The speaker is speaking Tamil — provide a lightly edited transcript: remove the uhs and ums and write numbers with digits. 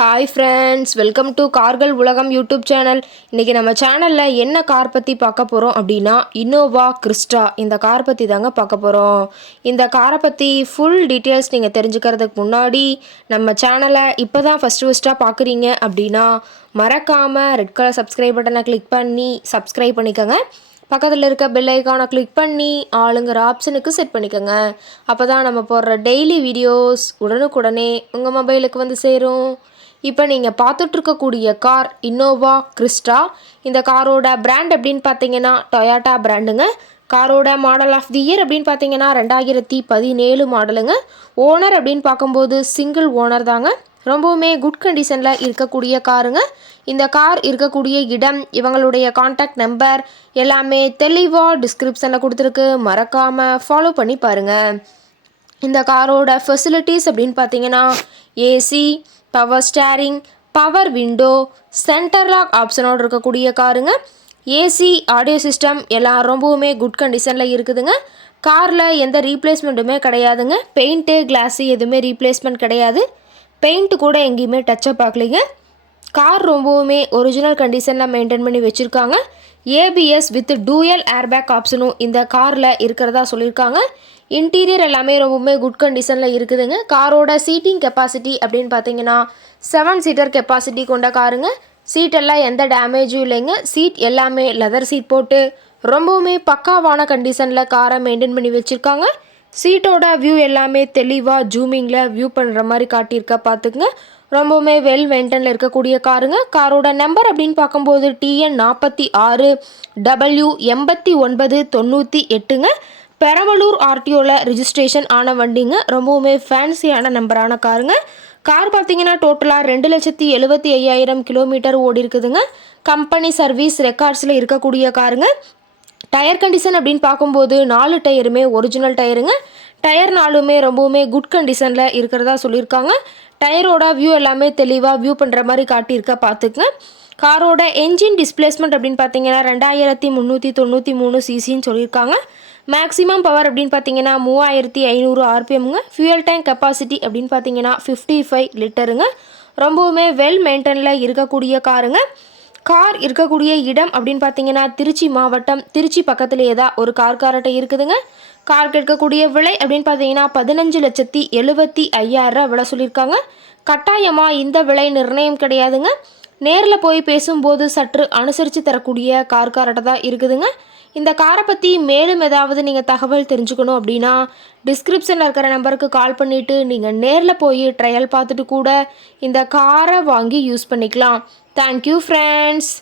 ஹாய் ஃப்ரெண்ட்ஸ், வெல்கம் டு கார்கள் உலகம் யூடியூப் சேனல். இன்றைக்கி நம்ம சேனலில் என்ன கார் பற்றி பார்க்க போகிறோம் அப்படின்னா, இன்னோவா கிறிஸ்டா இந்த கார் பற்றி தாங்க பார்க்க போகிறோம். இந்த காரை பற்றி ஃபுல் டீட்டெயில்ஸ் நீங்கள் தெரிஞ்சுக்கிறதுக்கு முன்னாடி நம்ம சேனலை இப்போ தான் ஃபஸ்ட்டாக பார்க்குறீங்க அப்படின்னா மறக்காமல் ரெட் கலர் சப்ஸ்கிரைப் பட்டனை கிளிக் பண்ணி சப்ஸ்கிரைப் பண்ணிக்கோங்க. பக்கத்தில் இருக்க பெல் ஐக்கானை கிளிக் பண்ணி ஆளுங்கிற ஆப்ஷனுக்கு செட் பண்ணிக்கோங்க. அப்போ தான் நம்ம போடுற டெய்லி வீடியோஸ் உடனுக்குடனே உங்கள் மொபைலுக்கு வந்து சேரும். இப்போ நீங்கள் பார்த்துட்ருக்கக்கூடிய கார் இன்னோவா கிறிஸ்டா. இந்த காரோட பிராண்ட் அப்படின்னு பார்த்தீங்கன்னா டொயாட்டா பிராண்டுங்க. காரோட மாடல் ஆஃப் தி இயர் அப்படின்னு பார்த்தீங்கன்னா 2017 மாடலுங்க. ஓனர் அப்படின்னு பார்க்கும்போது சிங்கிள் ஓனர் தாங்க. ரொம்பவுமே குட் கண்டிஷனில் இருக்கக்கூடிய காருங்க. இந்த கார் இருக்கக்கூடிய இடம், இவங்களுடைய காண்டாக்ட் நம்பர் எல்லாமே தெளிவாக டிஸ்கிரிப்ஷனில் கொடுத்துருக்கு. மறக்காமல் ஃபாலோ பண்ணி பாருங்கள். இந்த காரோட ஃபெசிலிட்டிஸ் அப்படின்னு பார்த்தீங்கன்னா AC, power steering, power window, center lock ஆப்ஷனோடு இருக்கக்கூடிய காருங்க. ஏசி, ஆடியோ சிஸ்டம் எல்லாம் ரொம்பவுமே குட் கண்டிஷனில் இருக்குதுங்க. காரில் எந்த ரீப்ளேஸ்மெண்ட்டுமே கிடையாதுங்க. பெயிண்ட்டு, கிளாஸு எதுவுமே ரீப்ளேஸ்மெண்ட் கிடையாது. பெயிண்ட்டு கூட எங்கேயுமே டச்சப் ஆகலைங்க. கார் ரொம்பவுமே ஒரிஜினல் கண்டிஷனில் மெயின்டைன் பண்ணி வச்சுருக்காங்க. ஏபிஎஸ் வித் டூயல் ஏர்பேக் ஆப்ஷனும் இந்த காரில் இருக்கிறதா சொல்லியிருக்காங்க. இன்டீரியர் எல்லாமே ரொம்பவுமே குட் கண்டிஷனில் இருக்குதுங்க. காரோட சீட்டிங் கெப்பாசிட்டி அப்படின்னு பார்த்தீங்கன்னா 7 சீட்டர் கெப்பாசிட்டி கொண்ட காருங்க. சீட்டெல்லாம் எந்த டேமேஜும் இல்லைங்க. சீட் எல்லாமே லெதர் சீட் போட்டு ரொம்பவுமே பக்காவான கண்டிஷனில் காரை மெயின்டைன் பண்ணி வச்சுருக்காங்க. சீட்டோட வியூ எல்லாமே தெளிவாக ஜூமிங்கில் வியூ பண்ணுற மாதிரி காட்டியிருக்க பார்த்துக்குங்க. ரொம்பவுமே வெல் மெயின்டெனில் இருக்கக்கூடிய காருங்க. காரோட நம்பர் அப்படின்னு பார்க்கும்போது TN 46 W8998ங்க. பெரம்பலூர் ஆர்டிஓவில் ரிஜிஸ்ட்ரேஷன் ஆன வண்டிங்க. ரொம்பவுமே ஃபேன்சியான நம்பரான காருங்க. கார் பார்த்தீங்கன்னா டோட்டலாக 2,75,000 கிலோமீட்டர் ஓடி இருக்குதுங்க. கம்பெனி சர்வீஸ் ரெக்கார்ட்ஸில் இருக்கக்கூடிய காருங்க. டயர் கண்டிஷன் அப்படின்னு பார்க்கும்போது 4 டயருமே ஒரிஜினல் டயருங்க. டயர் 4மே ரொம்பவுமே குட் கண்டிஷனில் இருக்கிறதா சொல்லியிருக்காங்க. டயரோட வியூ எல்லாமே தெளிவாக வியூ பண்ணுற மாதிரி காட்டியிருக்க பார்த்துக்குங்க. காரோட என்ஜின் டிஸ்பிளேஸ்மெண்ட் அப்படின்னு பார்த்தீங்கன்னா 2393 சிசின்னு சொல்லியிருக்காங்க. மேக்ஸிமம் பவர் அப்படின்னு பார்த்தீங்கன்னா 3500 RPMங்க. ஃபியூயல் டேங்க் கெப்பாசிட்டி அப்படின்னு பார்த்தீங்கன்னா 55 லிட்டருங்க. ரொம்பவுமே வெல் மெயின்டெனில் இருக்கக்கூடிய காருங்க. கார் இருக்கக்கூடிய இடம் அப்படின்னு பார்த்தீங்கன்னா திருச்சி மாவட்டம், திருச்சி பக்கத்துலேயே தான் ஒரு கார்காரட்டை இருக்குதுங்க. கார் கேட்கக்கூடிய விலை அப்படின்னு பார்த்தீங்கன்னா 15,75,000 விலை சொல்லியிருக்காங்க. கட்டாயமாக இந்த விலை நிர்ணயம் கிடையாதுங்க. நேரில் போய் பேசும்போது சற்று அனுசரித்து தரக்கூடிய கார்காரட்டை தான் இருக்குதுங்க. இந்த காரை பற்றி மேலும் ஏதாவது நீங்கள் தகவல் தெரிஞ்சுக்கணும் அப்படின்னா டிஸ்கிரிப்ஷனில் இருக்கிற நம்பருக்கு கால் பண்ணிவிட்டு நீங்கள் நேரில் போய் ட்ரையல் பார்த்துட்டு கூட இந்த காரை வாங்கி யூஸ் பண்ணிக்கலாம். Thank you friends.